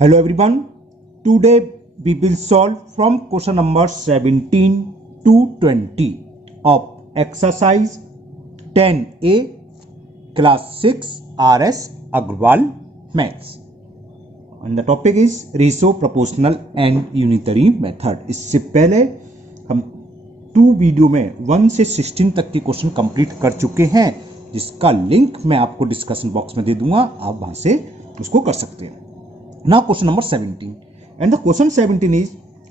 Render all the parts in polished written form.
Hello everyone. Today we will solve from question number 17 to 20 of exercise 10A class 6 RS Agrawal maths. And the topic is ratio, proportional and unitary method. इससे पहले हम 2 video में 1 से 16 तक के question complete कर चुके हैं, जिसका लिंक मैं आपको डिस्कशन बॉक्स में दे दूंगा, आप वहां से उसको कर सकते हैं. Now question number 17, and the question 17 is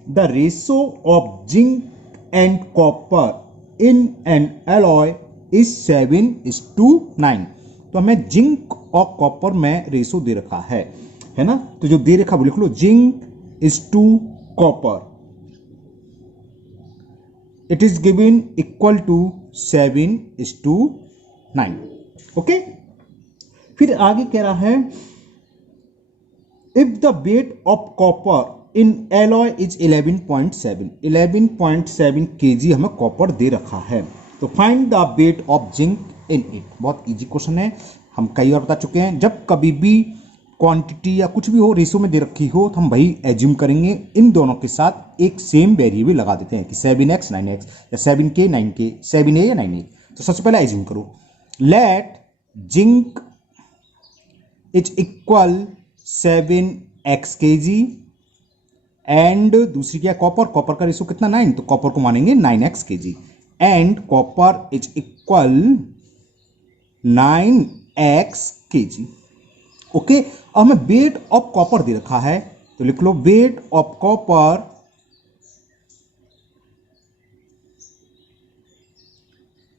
the ratio of zinc and copper in an alloy is 7:9. तो हमें जिंक और कॉपर में रेशो दे रखा है ना. तो जो दे रखा वो लिख लो, zinc is to copper, it is given equal to 7:9. Okay, फिर आगे कह रहा है if the weight of copper in alloy is 11.7 kg हमें कॉपर दे रखा है, तो find the weight of zinc in it. बहुत इजी क्वेश्चन है, हम कई बार बता चुके हैं. जब कभी भी क्वांटिटी या कुछ भी हो रेशो में दे रखी हो तो हम वही एज्यूम करेंगे, इन दोनों के साथ एक सेम वेरिएबल लगा देते हैं कि 7x 9x या 7k 9k 7a या 9a. तो सबसे पहले एज्यूम करो, let zinc is equal 7x kg and दूसरी क्या, कॉपर. कॉपर का रेशो कितना 9, तो कॉपर को मानेंगे 9x kg and copper is equal 9x kg. Okay, अब हमें वेट ऑफ कॉपर दे रखा है, तो लिख लो weight of copper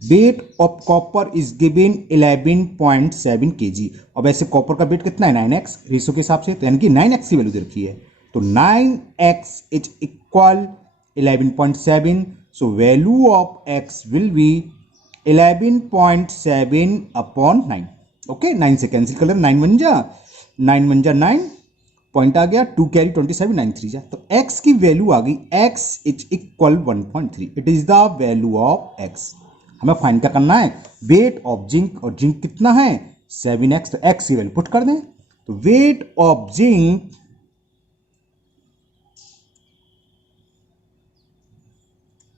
weight of copper is given 11.7 kg. अब ऐसे कॉपर का वेट कितना है 9x रेशो के हिसाब से, तो यानी कि 9x की वैल्यू दे रखी है, तो 9x is equal 11.7. So value of x will be 11.7 upon 9. Okay, 9 से कैंसिल कर लेना, 9 1 जा 9 पॉइंट आ गया, 2 कैरी 27, 9 3 जा, तो x की वैल्यू आ गई, x is equal 1.3. It is the value of x. हमें फाइंड क्या करना है, वेट ऑफ जिंक, और जिंक कितना है 7x, तो x की वैल्यू पुट कर दें. तो weight of zinc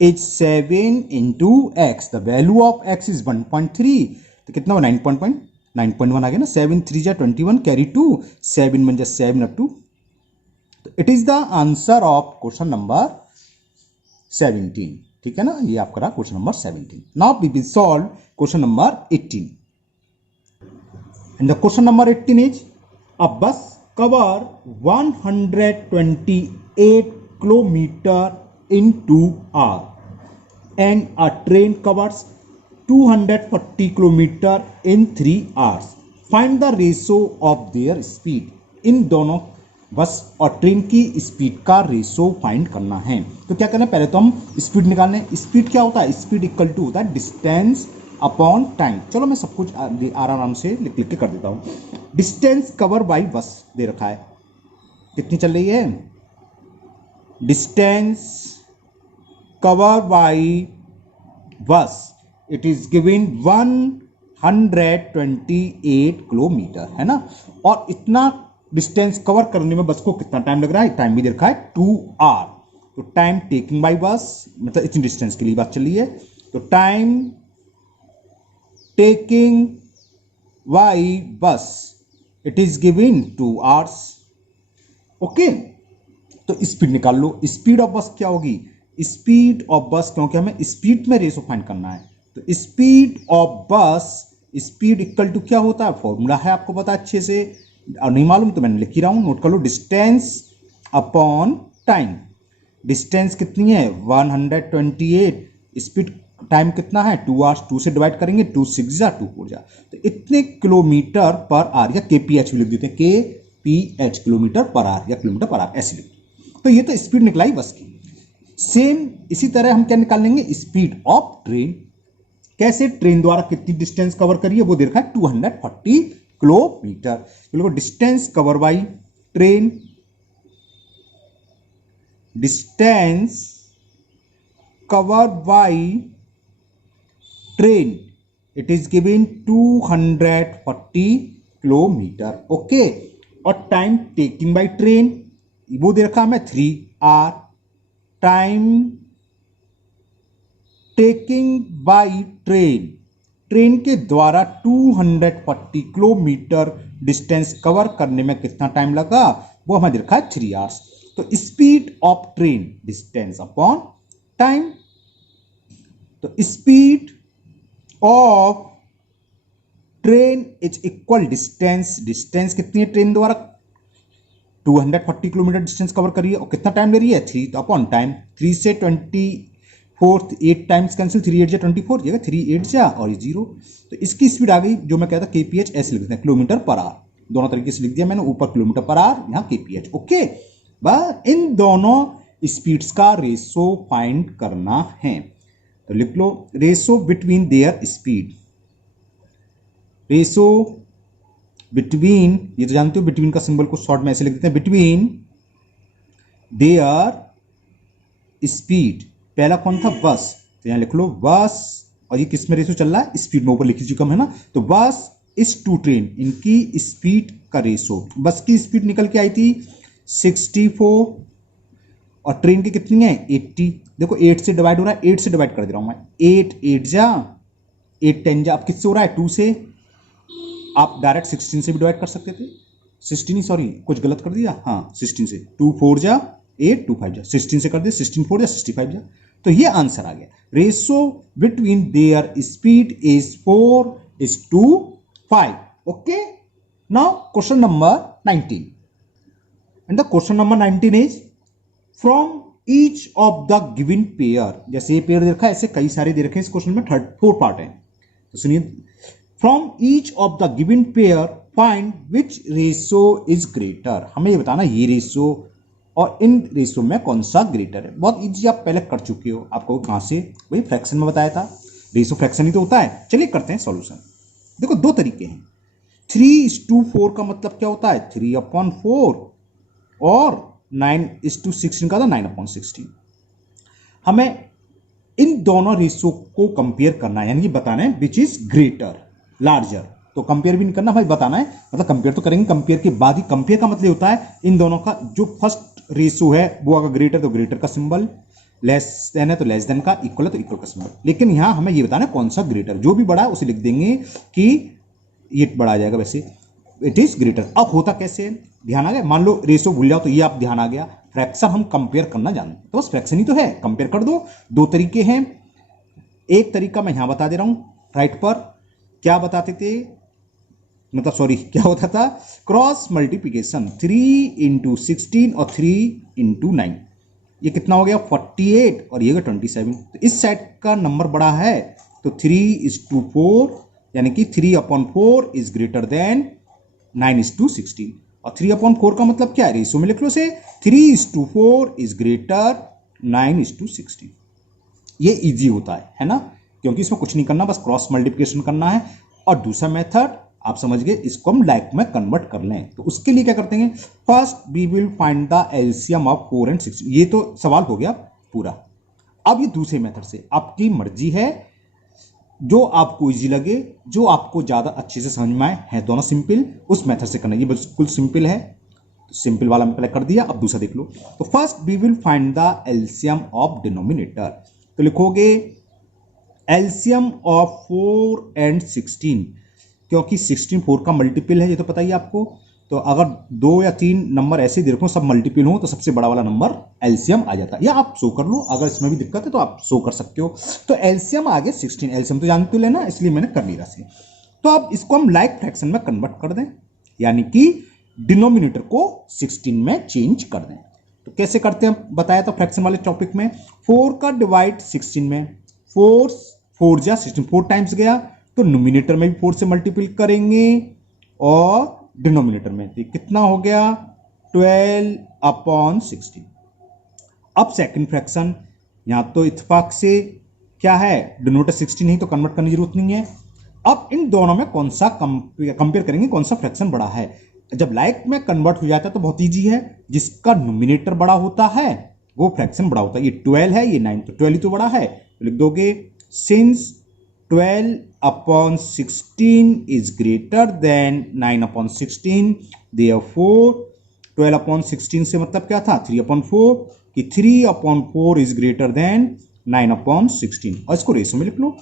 is 7 into x. The value of x is 1.3, तो कितना हो 9.1 आ गया ना. 7 3 जा 21 कैरी 2, 7 1 जा 7 अप टू. तो it is the answer of question number 17. ठीक है ना, ये आपका रहा question number 17. Now we will solve question number 18. And the question number 18 is a bus cover 128 kilometre in 2 hours and a train covers 240 kilometre in 3 hours. Find the ratio of their speed. इन दोनों bus और train की speed का ratio find करना है. तो क्या करना है, पहले तो हम स्पीड निकालने. स्पीड क्या होता है, स्पीड इक्वल टू होता है डिस्टेंस अपॉन टाइम. चलो मैं सब कुछ आराम से लिख के कर देता हूं. डिस्टेंस कवर बाई बस दे रखा है, कितनी चल रही है, distance cover by bus it is given 128 kilometre है ना. और इतना डिस्टेंस कवर करने में बस को कितना टाइम लग रहा है, टाइम भी दे रखा है 2 hours. तो टाइम टेकिंग बाय बस, मतलब इतनी डिस्टेंस के लिए बात चल रही है, तो टाइम टेकिंग बाय बस it is given 2 hours. Okay, तो स्पीड निकाल लो. स्पीड ऑफ बस क्या होगी, स्पीड ऑफ बस, क्योंकि हमें स्पीड में रेशो फाइंड करना है, तो स्पीड ऑफ बस, स्पीड इक्वल टू क्या होता है, फॉर्मूला है आपको पता अच्छे से, और नहीं मालूम तो मैंने लिख ही रहा हूं, नोट कर लो. Distance upon time. डिस्टेंस कितनी है 128, स्पीड टाइम कितना है 2 hours. 2 से डिवाइड करेंगे, 2 6 जा 2 4 जा, तो इतने किलोमीटर पर आवर, या kph भी लिख देते हैं, kph किलोमीटर पर आवर या किलोमीटर पर आवर ऐसे लिख. तो ये तो स्पीड निकलाई बस की. सेम इसी तरह हम क्या निकाल लेंगे, स्पीड ऑफ ट्रेन. कैसे, ट्रेन द्वारा कितनी डिस्टेंस कवर करिए वो दे रखा है 240 किलोमीटर. बिल्कुल, distance cover by train, distance cover by train it is given 240 kilometre. Okay, और टाइम टेकिंग बाई ट्रेन वो दे रखा हमें 3 hour. Time taking by train, train के द्वारा 240 किलोमीटर डिस्टेंस कवर करने में कितना टाइम लगा, वो हमें दे रखा है 3 आवर्स। तो speed of train distance upon time, तो speed of train is equal distance, distance कितनी है ट्रेन द्वारा 240 किलोमीटर डिस्टेंस कवर करिए और कितना टाइम ले रही है 3, तो अपॉन टाइम 3 से 24 8 टाइम्स कैंसिल, 3 8 जा 24 जगह 3 8 जा और ये 0। तो इसकी स्पीड आ गई जो मैं कहता kph, ऐसे लिख देते हैं किलोमीटर पर आवर, दोनों तरीके से लिख दिया मैंने, ऊपर किलोमीटर पर आवर यहाँ kph। ओके, बस इन दोनों स्पीड्स का रेशो फाइंड करना है। तो लिख लो ratio between their speed, ratio between, ये तो जानते हो बिटवीन का सिंबल को शॉर्ट में ऐसे लिख देते हैं, बिटवीन देयर स्पीड, पहला कौन था बस, तो यहां लिख लो बस, और ये किस में रेशो चल रहा है स्पीड में, ऊपर लिख चुका है ना, तो बस इस टू ट्रेन, इनकी स्पीड का रेशो, बस की स्पीड निकल के आई थी 64 और ट्रेन की कितनी है 80। देखो 8 से डिवाइड हो रहा है, 8 से डिवाइड कर दे रहा हूं मैं, 8 8 जा 8 10 जा, अब किससे हो रहा है 2 से, आप डायरेक्ट 16 से भी डिवाइड कर सकते थे, 16 सॉरी कुछ गलत कर दिया, हाँ 16 से, 2 4 जा 8 2 5 जा, 16 से कर दिया, 16 4 जा 65 जा, तो ये आंसर आ गया। Ratio between their speed is 4:5। Okay, now question number 19, and the question number 19 is from each of the given pair, जैसे ये पेयर दे रखा है ऐसे कई सारे दे रखे हैं इस क्वेश्चन में, 4 पार्ट है, तो सुनिए, from each of the given pair find which ratio is greater, हमें ये बताना ये रेशो और इन रेशो में कौन सा ग्रेटर है। बहुत इजी, आप पहले कर चुके हो, आपको कहां से, वही फ्रैक्शन में बताया था, रेशो फ्रैक्शन ही तो होता है। चलिए करते हैं सॉल्यूशन। देखो दो तरीके हैं, 3:4 का मतलब क्या होता है 3/4 और 9:16 का था 9/16। हमें इन दोनों रेशो को कंपेयर करना है, यानी कि बताना है विच इज ग्रेटर लार्जर, तो कंपेयर भी नहीं करना भाई, बताना है, मतलब कंपेयर तो करेंगे, कंपेयर के बाद ही, कंपेयर का मतलब होता है इन दोनों का जो फर्स्ट रेशो है वो अगर ग्रेटर तो ग्रेटर का सिंबल, लेस देन है तो लेस देन का, इक्वल है तो इक्वल का सिंबल। लेकिन यहां हमें ये बताना है कौन सा ग्रेटर, जो भी बड़ा है उसे लिख देंगे कि ये बड़ा आ जाएगा, वैसे इट इज ग्रेटर। अब होता कैसे है, ध्यान आ गया, मान लो रेशो भूल जाओ तो ये आप ध्यान आ गया, फ्रैक्शन हम कंपेयर करना जानते हैं, तो बस फ्रैक्शन ही तो है, कंपेयर कर दो। दो तरीके हैं, एक तरीका मैं यहां बता दे रहा हूं राइट पर, क्या बताते थे, मतलब सॉरी क्या होता था, क्रॉस मल्टीप्लिकेशन, 3 × 16 और 3 × 9, ये कितना हो गया 48 और ये 27, तो इस सेट का नंबर बड़ा है तो 3:4, यानी कि 3/4 इज ग्रेटर देन 9:16, और 3/4 का मतलब क्या है, रेशो में लिख लो से, 3:4 इज ग्रेटर 9:16। ये इजी होता है ना, क्योंकि इसमें कुछ नहीं करना, बस क्रॉस मल्टीप्लिकेशन करना है। और दूसरा मेथड आप समझ गए, इसको हम लाइक में कन्वर्ट कर लें, तो उसके लिए क्या करते हैं, first we will find the LCM of 4 और 16, ये तो सवाल हो गया पूरा। अब ये दूसरे मेथड से आपकी मर्जी है, जो आपको इजी लगे, जो आपको ज्यादा अच्छे से समझ में आए, है दोनों सिंपल, उस मेथड से करना, ये बिल्कुल सिंपल है, तो सिंपल वाला मैं पहले कर दिया, अब दूसरा देख लो। तो first we will find the LCM of denominator, तो लिखोगे एलसीएम ऑफ 4 और 16, क्योंकि 16 4 का मल्टीपल है, ये तो पता ही आपको, तो अगर 2 या 3 नंबर ऐसे देखो सब मल्टीपल हो तो सबसे बड़ा वाला नंबर एलसीएम आ जाता है, या आप शो कर लो, अगर इसमें भी दिक्कत है तो आप शो कर सकते हो। तो एलसीएम आ गया 16, एलसीएम तो जानते हो लेना, इसलिए मैंने कर लिया से। तो अब इसको हम लाइक फ्रैक्शन में कन्वर्ट कर दें, यानी कि डिनोमिनेटर को 16 में चेंज कर दें। तो कैसे करते हैं बताया था फ्रैक्शन वाले टॉपिक में, 4 का डिवाइड 16 में, 4 जा 16 4 टाइम्स गया, तो नोमिनेटर में भी 4 से मल्टीपल करेंगे और डिनोमिनेटर में, तो कितना हो गया 12/16। अब सेकंड फ्रैक्शन, यहां तो इत्तेफाक से क्या है, डिनोमिनेटर 16 नहीं तो कन्वर्ट करने की जरूरत नहीं है। अब इन दोनों में कौन सा कंपेयर करेंगे, कौन सा फ्रैक्शन बड़ा है। जब लाइक में कन्वर्ट हो जाता है तो बहुत ईजी है, जिसका नोमिनेटर बड़ा होता है वो फ्रैक्शन बड़ा होता है, ये 12 है ये 9, तो 12 ही तो बड़ा है, तो लिख दोगे since 12/16 is greater than 9/16, therefore 12/16 से मतलब क्या था 3/4 कि 3/4 इज ग्रेटर देन 9/16 और इसको रेशो में लिख लो।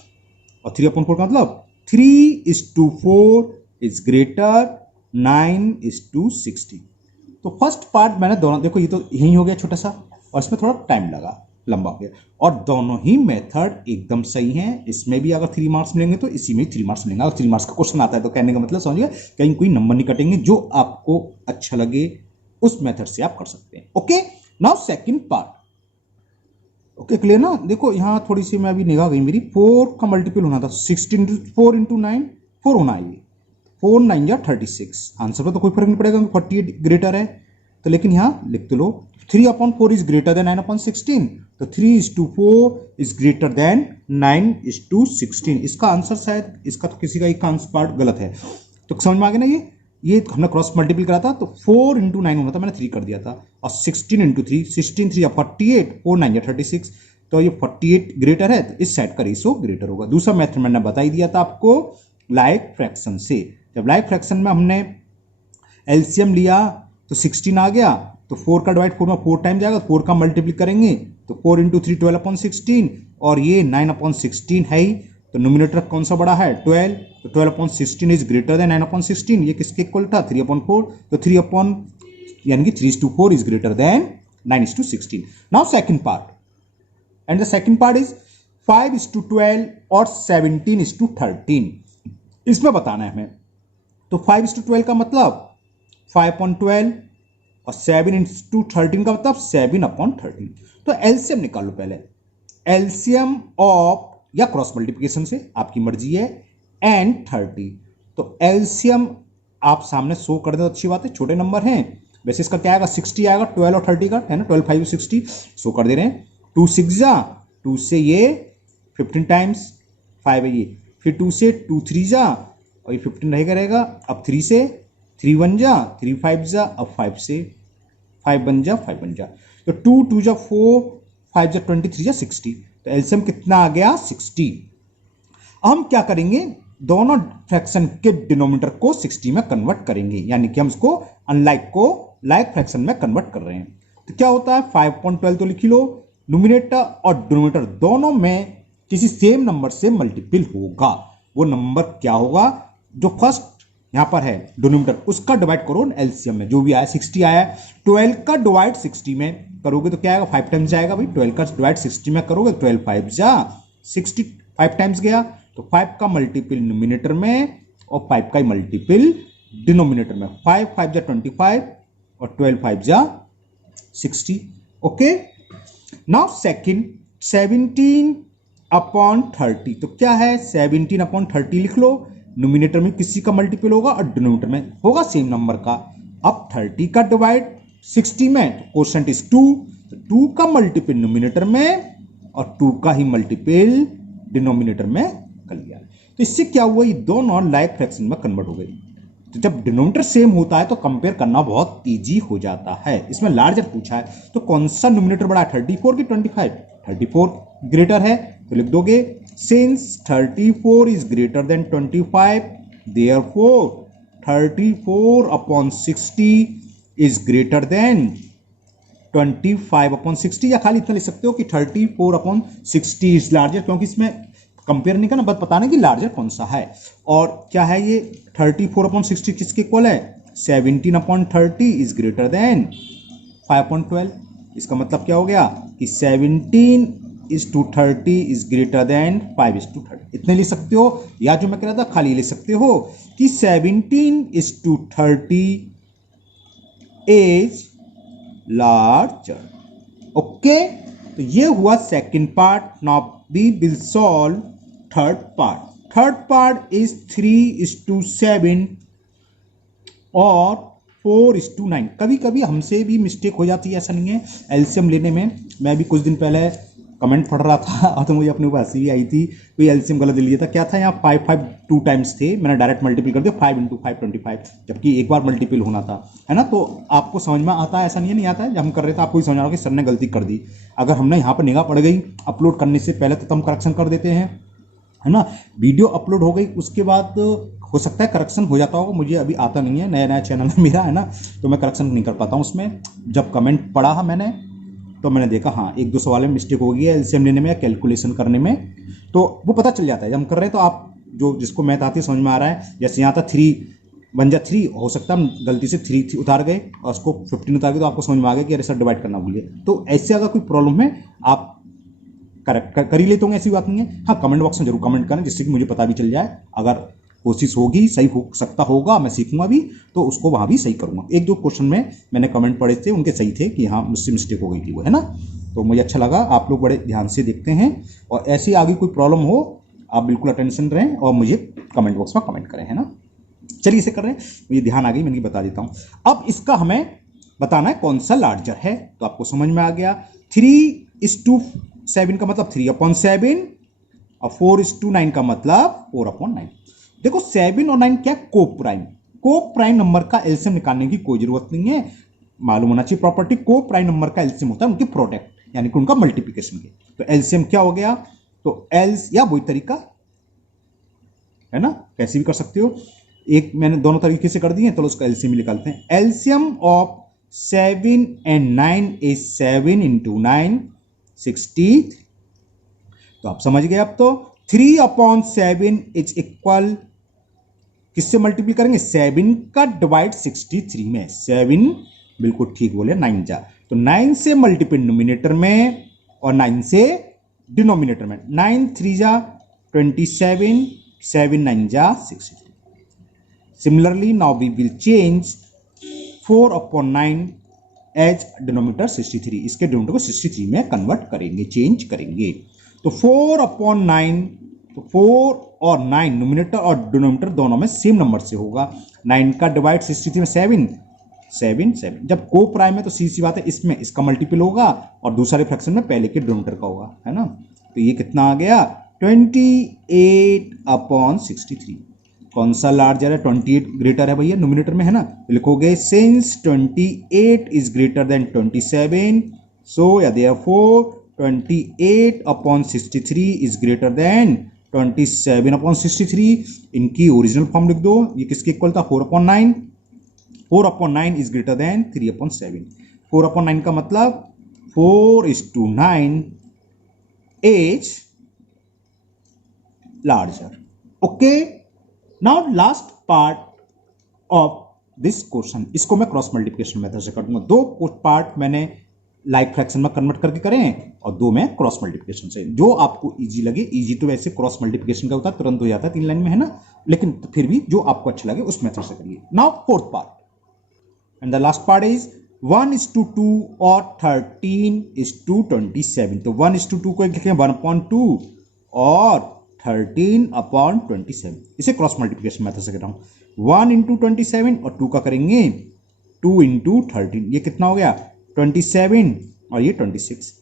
और 3/4 का मतलब 3:4 इज ग्रेटर 9:16। तो फर्स्ट पार्ट मैंने दोनों देखो ये तो यही हो गया छोटा सा और इसमें थोड़ा टाइम लगा लंबा हो गया और दोनों ही मेथड एकदम सही हैं। इसमें भी अगर 3 मार्क्स मिलेंगे तो इसी में 3 मार्क्स मिलेंगे। अगर 3 मार्क्स का क्वेश्चन आता है तो कहने का मतलब समझिए कहीं कोई नंबर नहीं कटेंगे, जो आपको अच्छा लगे उस मेथड से आप कर सकते हैं। Okay, now second part. Okay clear ना। देखो यहां थोड़ी सी मैं अभी निगाह गई मेरी, 4 का मल्टीपल होना था 16 4 इंटू 9 4 होना है, 4 9 या 36। आंसर पर तो कोई फर्क नहीं पड़ेगा 48 ग्रेटर है तो, लेकिन यहां लिख तो लो 3/4 इज ग्रेटर देन 9/16 तो 3:4 इज ग्रेटर देन 9:16। इसका आंसर शायद इसका तो किसी का एक आंसर पार्ट गलत है तो समझ में आ गया ना। ये हमने क्रॉस मल्टीपल करा था तो 4 इंटू 9 होना था, मैंने 3 कर दिया था और 16 इंटू 3 16 3 या 48 4 9 या 36 तो ये 48 ग्रेटर है तो इस साइड का रेशो ग्रेटर होगा। दूसरा मेथड मैंने बता ही दिया था आपको लाइक फ्रैक्शन से। जब लाइक फ्रैक्शन में हमने एलसीएम लिया तो 16 आ गया तो 4 का डिवाइड 4 में 4 टाइम जाएगा, 4 का मल्टीप्लाई करेंगे तो 4 इंटू 3 12/16 और ये 9/16 है ही तो नोमिनेटर कौन सा बड़ा है 12 तो 12/16 इज ग्रेटर देन 9/16। ये किसके इक्वल था 3/4 तो 3 यानी कि 3:4 is greater than 9:16। Now second part and the second part is 5:12 और 17:13। इसमें बताना है हमें तो 5:12 का मतलब 5/12 और 7:13 का मतलब 7/13। तो एलसीएम निकालो पहले, एलसीएम ऑफ या क्रॉस मल्टीप्लिकेशन से आपकी मर्जी है एंड 30। तो एलसीएम आप सामने शो कर दे तो अच्छी बात है, छोटे नंबर हैं वैसे इसका क्या आएगा 60 आएगा 12 और 30 का है ना 12 5 60 शो कर दे रहे हैं। 2 6 जा 2 से ये 15 टाइम्स 5 है ये, फिर 2 से 2 3 जा और ये 15 रहेगा। अब 3 से 3 1 जा 3 5 जा अब 5 से 5 बन जा 5 बन जा तो 2 2 जा 4 5 जा 23 जा 60 तो एलसीएम कितना आ गया 60। हम क्या करेंगे दोनों फ्रैक्शन के डिनोमिनेटर को 60 में कन्वर्ट करेंगे, यानी कि हम इसको अनलाइक को लाइक फ्रैक्शन में कन्वर्ट कर रहे हैं। तो क्या होता है 5/12 तो लिख लो, न्यूमरेटर और डिनोमिनेटर दोनों में किसी सेम नंबर से मल्टीपल होगा। वो नंबर क्या होगा जो फर्स्ट यहां पर है डिनोमिनेटर उसका डिवाइड करो एलसीएम में, जो भी आया 60 आया 12 का डिवाइड 60 में करोगे तो क्या आएगा 5 टाइम्स जाएगा भाई, 12 का डिवाइड 60 में करोगे 12 5 जा 60 5 टाइम्स गया तो 5 का मल्टीपल न्यूमरेटर में और 5 का मल्टीपल डिनोमिनेटर में 5 5 जा 25 और 12 5 जा 60। ओके, नाउ सेकंड 17/30 तो क्या है 17/30 लिख लो, न्यूमरेटर में किसी का मल्टीपल होगा और डिनोमिनेटर में होगा सेम नंबर का। अब 30 का डिवाइड 60 में तो क्वोशंट इज 2 तो 2 का मल्टीपल न्यूमरेटर में और 2 का ही मल्टीपल डिनोमिनेटर में कर लिया। तो इससे क्या हुआ ये दोनों लाइक फ्रैक्शन में कन्वर्ट हो गई। तो जब डिनोमिनेटर सेम होता है तो कंपेयर करना बहुत इजी हो जाता है। इसमें लार्जर पूछा है तो कौन सा न्यूमरेटर बड़ा है 34 की 25, 34 ग्रेटर है तो लिख दोगे since 34 is greater than 25 therefore 34/60 is greater than 25/60 या खाली इतना लिख सकते हो कि 34/60 इज लार्जर, क्योंकि इसमें कंपेयर नहीं करना बस बताना कि लार्जर कौन सा है। और क्या है ये 34/60 किसके इक्वल है 17/30 इज ग्रेटर देन 5/12। इसका मतलब क्या हो गया कि 17:30 इज ग्रेटर देन 5:30। इतने लिख सकते हो, या जो मैं कह रहा था खाली लिख सकते हो कि 17:30 इज लार्जर। ओके, तो ये हुआ second part. Now we will solve third part. Third part is 3:7 और 4:9। कभी कभी हमसे भी मिस्टेक हो जाती है, ऐसा नहीं है एलसीएम लेने में। मैं भी कुछ दिन पहले कमेंट पढ़ रहा था और तो मुझे अपने ऊपर हंसी भी आई थी, कोई एलसीएम गलत ले लिया था। क्या था यहाँ 5 5 2 टाइम्स थे, मैंने डायरेक्ट मल्टीपल कर दिया 5 × 5 25, जबकि एक बार मल्टीपल होना था, है ना। तो आपको समझ में आता है, ऐसा नहीं है नहीं आता है। जब हम कर रहे थे आपको भी समझ आ रहा कि सर ने गलती कर दी। अगर हमने यहाँ पर निगाह पड़ गई अपलोड करने से पहले तो हम करेक्शन कर देते हैं, है ना। वीडियो अपलोड हो गई उसके बाद हो सकता है करेक्शन हो जाता होगा, मुझे अभी आता नहीं है, नया नया चैनल है मेरा, है ना, तो मैं करेक्शन नहीं कर पाता हूँ उसमें। जब कमेंट पढ़ा मैंने तो मैंने देखा हाँ एक दो सवाल में मिस्टेक हो गई है एलसीएम लेने में या कैलकुलेशन करने में, तो वो पता चल जाता है जब हम कर रहे हैं। तो आप जो जिसको मैथ आती है समझ में आ रहा है, जैसे यहाँ था 3 बन जा 3, हो सकता है हम गलती से 3 उतार गए और उसको 15 उतार गए, तो आपको समझ में आ गया कि अरे सर डिवाइड करना भूल गए। तो ऐसे अगर कोई प्रॉब्लम है आप करेक्ट कर ही लेते होंगे, ऐसी बात नहीं है। हाँ कमेंट बॉक्स में जरूर कमेंट करें जिससे कि मुझे पता भी चल जाए, अगर कोशिश होगी सही हो सकता होगा, मैं सीखूंगा भी तो उसको वहां भी सही करूंगा। एक दो क्वेश्चन में मैंने कमेंट पढ़े थे उनके सही थे कि हाँ मुझसे मिस्टेक हो गई थी वो, है ना। तो मुझे अच्छा लगा, आप लोग बड़े ध्यान से देखते हैं, और ऐसी आगे कोई प्रॉब्लम हो आप बिल्कुल अटेंशन रहें और मुझे कमेंट बॉक्स में कमेंट करें, है ना। चलिए इसे कर रहे हैं, मुझे ध्यान आ गई, मैं बता देता हूँ। अब इसका हमें बताना है कौन सा लार्जर है, तो आपको समझ में आ गया। 3:7 का मतलब 3/7 और 4:9 का मतलब 4/9। देखो 7 और 9 क्या, को प्राइम नंबर का एलसीएम निकालने की कोई जरूरत नहीं है, मालूम होना चाहिए प्रॉपर्टी। को प्राइम नंबर का एलसीएम होता है उनके प्रोडक्ट यानी कि उनका मल्टीप्लिकेशन के। तो एलसीएम क्या हो गया, तो एल्स या वही तरीका है ना, कैसे भी कर सकते हो, एक मैंने दोनों तरीके से कर दिए, तो उसका एलसीएम निकालते हैं। LCM of 7 and 9 is 7 into 9 60। तो आप समझ गए अब। तो 3/7 इज इक्वल, किससे मल्टीप्लाई करेंगे, 7 का डिवाइड 63 में। 7 बिल्कुल ठीक बोले 9 जा, तो 9 से मल्टीप्लाई नोमिनेटर में और 9 से डिनोमिनेटर में। 9 3 जा 27, 7 9 जा 63। Similarly, now we will change 4/9 as denominator 63, इसके डिनोमिनेटर को 63 में कन्वर्ट करेंगे, चेंज करेंगे। तो 4/9, तो 4 और 9 नोमिनेटर और डिनोमिनेटर दोनों में सेम नंबर से होगा। 9 का डिवाइड 63 में 7 7 7। जब को प्राइम है तो सी बात है, इसमें इसका मल्टीपल होगा और दूसरे फ्रैक्शन में पहले के डिनोमिनेटर का होगा, है ना। तो ये कितना आ गया, 28/63। कौन सा लार्जर है, 28 ग्रेटर है भैया, नोमिनेटर में है ना, तो लिखोगे सिंस 28 इज ग्रेटर देन 27, सो या देयरफॉर 28/63 इज ग्रेटर देन 27/63। इनकी ओरिजिनल फॉर्म लिख दो, ये किसके इक्वल था, 4/9। 4/9 इज ग्रेटर देन 3/7। 4/9 का मतलब 4:9 is larger. Okay, now last part of this question, इसको मैं क्रॉस मल्टीप्लिकेशन मेथड से कर दूंगा। 2 पार्ट मैंने लाइक फ्रैक्शन में कन्वर्ट करके करें और 2 में क्रॉस मल्टीप्लिकेशन से, जो आपको इजी लगे। इजी तो वैसे क्रॉस मल्टीप्लिकेशन का होता है, तुरंत हो जाता है 3 लाइन में, है ना, लेकिन फिर भी जो आपको अच्छा लगे उस मेथड से करिए। Now 4th part and the last part is 1:2 और 13:27। तो 1:2 को लिखें 1/2 और 13/27, इसे क्रॉस मल्टीप्लिकेशन मेथड से कर रहा हूं। 1 × 27 और 2 का करेंगे 2 × 13, ये कितना हो गया 27 और ये 26।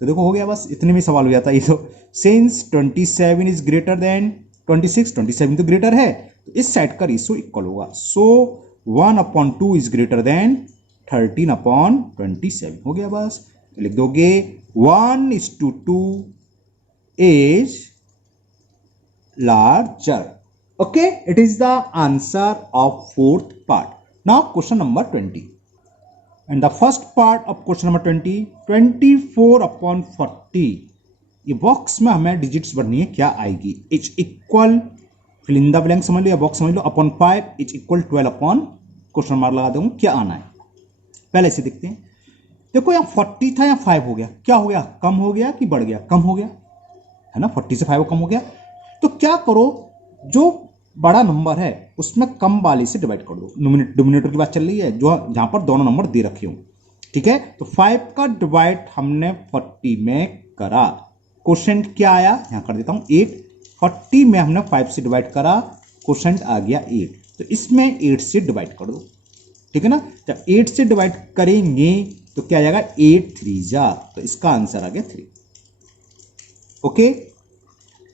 तो देखो हो गया, बस इतने में सवाल हो जाता है ये तो। सिंस 27 इज ग्रेटर देन 26, 27 तो ग्रेटर है, तो इस साइड का रेशियो इक्वल होगा। सो 1/2 इज ग्रेटर देन 13/27 हो गया, बस तो लिख दोगे 1:2 is larger. Okay, it is the answer of 4th part. Now question number 20 and the first part of question number 20, 24/40। ये बॉक्स में हमें डिजिट्स भरनी है, क्या आएगी, is equal, fill in the blank समझ लो या बॉक्स समझ लो, upon 5 is equal 12 upon question mark लगा दूंगा, क्या आना है। पहले से देखते हैं, देखो यहाँ 40 था, यहाँ 5 हो गया, क्या हो गया, कम हो गया कि बढ़ गया, कम हो गया, है ना, 40 से 5 कम हो गया। तो क्या करो, जो बड़ा नंबर है उसमें कम वाले से डिवाइड कर दो। डिनोमिनेटर की बात चल रही है, जो जहां पर दोनों नंबर दे रखे हों, ठीक है। तो 5 का डिवाइड हमने 40 में करा, क्वोशेंट क्या आया, यहां कर देता हूं 8। 40 में हमने 5 से डिवाइड करा, क्वोशेंट आ गया 8, तो इसमें 8 से डिवाइड कर दो, ठीक है ना। जब 8 से डिवाइड करेंगे तो क्या आ जाएगा, 8 3 जा, तो इसका आंसर आ गया 3। ओके,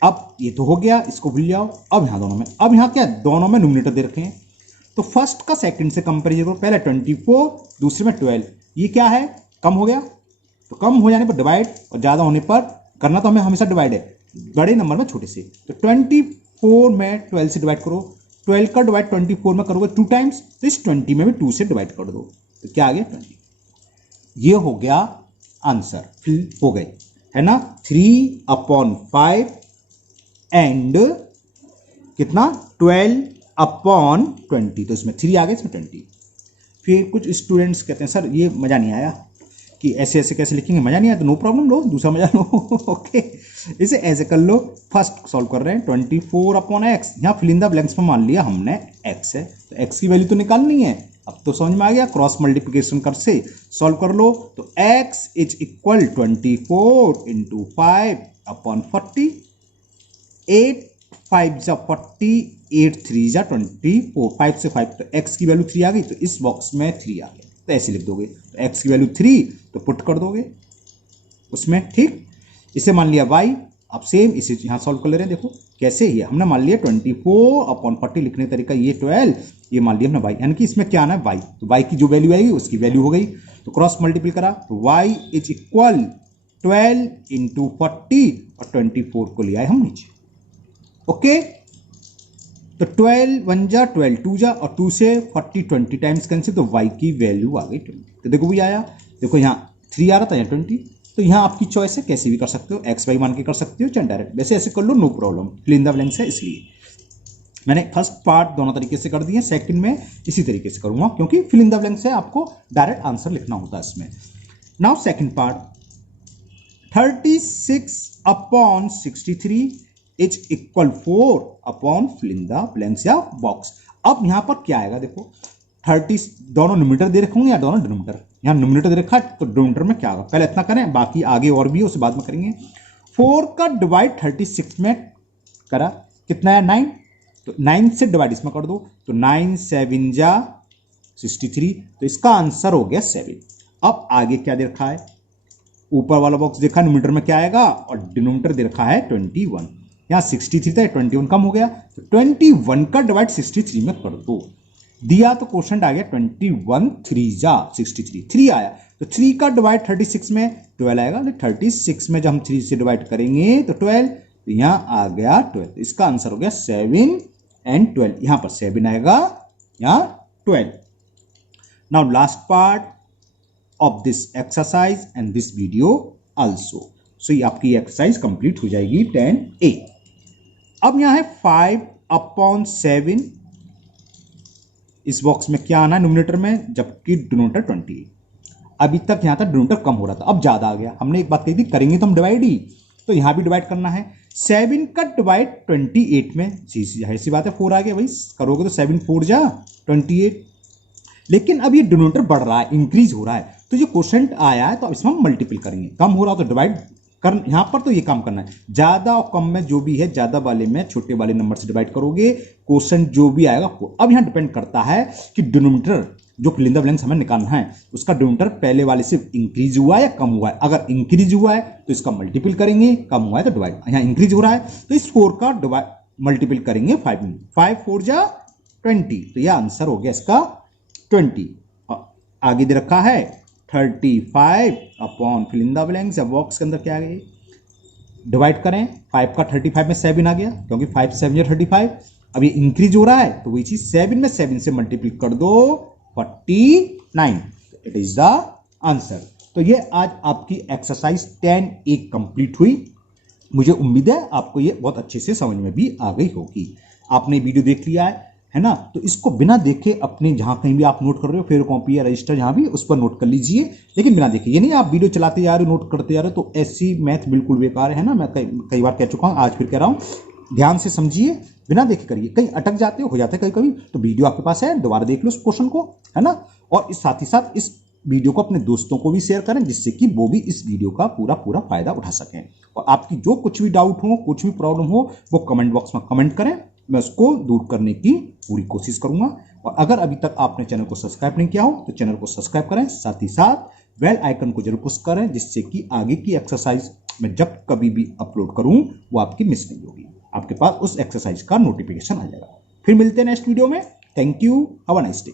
अब ये तो हो गया, इसको भूल जाओ। अब यहां दोनों में, अब यहां क्या, दोनों में नोमिनेटर दे रखे हैं, तो फर्स्ट का सेकंड से कंपेरिजन करो। पहले 24, दूसरे में 12, ये क्या है, कम हो गया, तो कम हो जाने पर डिवाइड और ज्यादा होने पर करना तो हमें हमेशा डिवाइड है, बड़े नंबर में छोटे से। तो 24 में 12 से डिवाइड करो, 12 का डिवाइड 24 में करोगे 2 टाइम्स, तो इस 20 में भी 2 से डिवाइड कर दो, तो क्या आ गया 20। ये हो गया आंसर, फिल हो गए, है ना। 3/5 एंड कितना 12/20, तो इसमें 3 आ गया, इसमें 20। फिर कुछ स्टूडेंट्स कहते हैं सर ये मज़ा नहीं आया कि ऐसे ऐसे कैसे लिखेंगे, मज़ा नहीं आया, तो नो प्रॉब्लम, लो दूसरा मज़ा लो। ओके, इसे ऐसे कर लो। फर्स्ट सॉल्व कर रहे हैं 24/x, यहाँ फिल इन द ब्लैंक्स में मान लिया हमने x है, तो x की वैल्यू तो निकालनी है। अब तो समझ में आ गया, क्रॉस मल्टीप्लिकेशन कर से सॉल्व कर लो, तो x इज इक्वल 24 × 5/40, 8 5 जा 40, 8 3 जा 24, 5 से 5, तो x की वैल्यू 3 आ गई, तो इस बॉक्स में 3 आ गया, तो ऐसे लिख दोगे, तो x की वैल्यू 3 तो पुट कर दोगे उसमें, ठीक। इसे मान लिया y, अब सेम इसे यहाँ सॉल्व कर ले रहे हैं, देखो कैसे, ये हमने मान लिया 24/40, लिखने का तरीका ये 12, ये मान लिया हमने y, यानी कि इसमें क्या आना है y, तो y की जो वैल्यू आएगी उसकी वैल्यू हो गई, तो क्रॉस मल्टीपल करा, तो y इज इक्वल 12 × 40 और 24 को लिया है हम नीचे। ओके, तो 12 1 जा 12 2 जा, और 2 से 40 20 टाइम्स कैंसिल, तो y की वैल्यू आ गई 20। तो देखो भी आया, देखो यहाँ 3 आ रहा था, यहाँ 20, तो यहाँ आपकी चॉइस है, कैसे भी कर सकते हो, x y मान के कर सकते हो, चाहे डायरेक्ट वैसे ऐसे कर लो, no problem, fill in the blanks है इसलिए मैंने फर्स्ट पार्ट दोनों तरीके से कर दिए, सेकंड में इसी तरीके से करूंगा, क्योंकि फिल इन द ब्लैंक्स है, आपको डायरेक्ट आंसर लिखना होता है इसमें। Now second part, 36/63 is equal 4 fill in the blanks या बॉक्स। अब यहां पर क्या आएगा, देखो 30 दोनों न्यूमरेटर दे रखे होंगे या दोनों डिनोमिनेटर, यहाँ न्यूमरेटर दे रखा है, तो डिनोमिनेटर में क्या होगा, पहले इतना करें, बाकी आगे और भी है उसे बाद में करेंगे। 4 का डिवाइड 36 में करा, कितना है 9, तो 9 से डिवाइड इसमें कर दो, तो 9 7 जा 63, तो इसका आंसर हो गया 7। अब आगे क्या दे रखा है, ऊपर वाला बॉक्स देखा न्यूमरेटर में क्या आएगा, और डिनोमिनेटर दे रखा है 21, यहाँ 63 था 21 कम हो गया, तो 21 का डिवाइड 63 में कर दो, दिया तो क्वेश्चन आ गया 21 3 जा 63, 3 आया, तो 3 का डिवाइड 36 में 12 आएगा, तो 36 में जब हम 3 से डिवाइड करेंगे तो 12, तो यहाँ आ गया 12, तो इसका आंसर हो गया 7 and 12, यहाँ पर 7 आएगा, यहाँ 12। Now last part of this exercise and this video also, so ये आपकी एक्सरसाइज कंप्लीट हो जाएगी 10A। अब यहाँ है 5/7, इस बॉक्स में क्या आना है न्यूमरेटर में, जबकि डिनोमिनेटर 28, अभी तक यहाँ तक डिनोमिनेटर कम हो रहा था, अब ज्यादा आ गया, हमने एक बात कही थी करेंगे तो हम डिवाइड ही, तो यहाँ भी डिवाइड करना है, 7 का डिवाइड 28 में, जाहिर सी बात है 4 आ गया भाई, करोगे तो 7 4 जा 28, लेकिन अब ये डिनोमिनेटर बढ़ रहा है, इंक्रीज हो रहा है, तो जो क्वोशेंट आया है तो अब इसमें हम मल्टीपल करेंगे, कम हो रहा हो तो डिवाइड कर, यहां पर तो ये काम करना है, ज्यादा और कम में जो भी है, ज्यादा वाले में छोटे वाले नंबर से डिवाइड करोगे, क्वोशेंट जो भी आएगा। अब यहां डिपेंड करता है कि डिनोमिनेटर जो फिल इन द ब्लैंक्स हमें निकालना है, उसका डिनोमिनेटर पहले वाले से इंक्रीज हुआ है या कम हुआ है, अगर इंक्रीज हुआ है तो इसका मल्टीपल करेंगे, कम हुआ है तो डिवाइड, यहाँ इंक्रीज हो रहा है तो इस 4 का डिवाइड मल्टीपल करेंगे 5 में, 5 4 जा 20, तो यह आंसर हो गया इसका 20। आगे दे रखा है 35 upon fill in the blanks, अब बॉक्स के अंदर क्या आ गया, डिवाइड करें, 5 का 35 में 7 आ गया, क्योंकि 5 7 या 35, अब ये इंक्रीज हो रहा है तो वही चीज 7 में 7 से मल्टीप्लाई कर दो 49, इट इज द आंसर। तो ये आज आपकी एक्सरसाइज 10A कंप्लीट हुई, मुझे उम्मीद है आपको ये बहुत अच्छे से समझ में भी आ गई होगी। आपने वीडियो देख लिया है ना, तो इसको बिना देखे अपने जहां कहीं भी आप नोट कर रहे हो, फेवर कॉपी या रजिस्टर जहां भी, उस पर नोट कर लीजिए, लेकिन बिना देखे, ये नहीं आप वीडियो चलाते जा रहे हो नोट करते जा रहे हो, तो ऐसी मैथ बिल्कुल बेकार है ना, मैं कई बार कह चुका हूं, आज फिर कह रहा हूं, ध्यान से समझिए, बिना देखे करिए, कहीं अटक जाते हो जाता है कभी कभी, तो वीडियो आपके पास है, दोबारा देख लो उस क्वेश्चन को, है ना, और साथ ही साथ इस वीडियो को अपने दोस्तों को भी शेयर करें, जिससे कि वो भी इस वीडियो का पूरा फायदा उठा सकें। और आपकी जो कुछ भी डाउट हो, कुछ भी प्रॉब्लम हो, वो कमेंट बॉक्स में कमेंट करें, मैं उसको दूर करने की पूरी कोशिश करूंगा। और अगर अभी तक आपने चैनल को सब्सक्राइब नहीं किया हो तो चैनल को सब्सक्राइब करें, साथ ही साथ बेल आइकन को जरूर पुश करें, जिससे कि आगे की एक्सरसाइज में जब कभी भी अपलोड करूं वो आपकी मिस नहीं होगी, आपके पास उस एक्सरसाइज का नोटिफिकेशन आ जाएगा। फिर मिलते हैं नेक्स्ट वीडियो में। Thank you, have a nice day.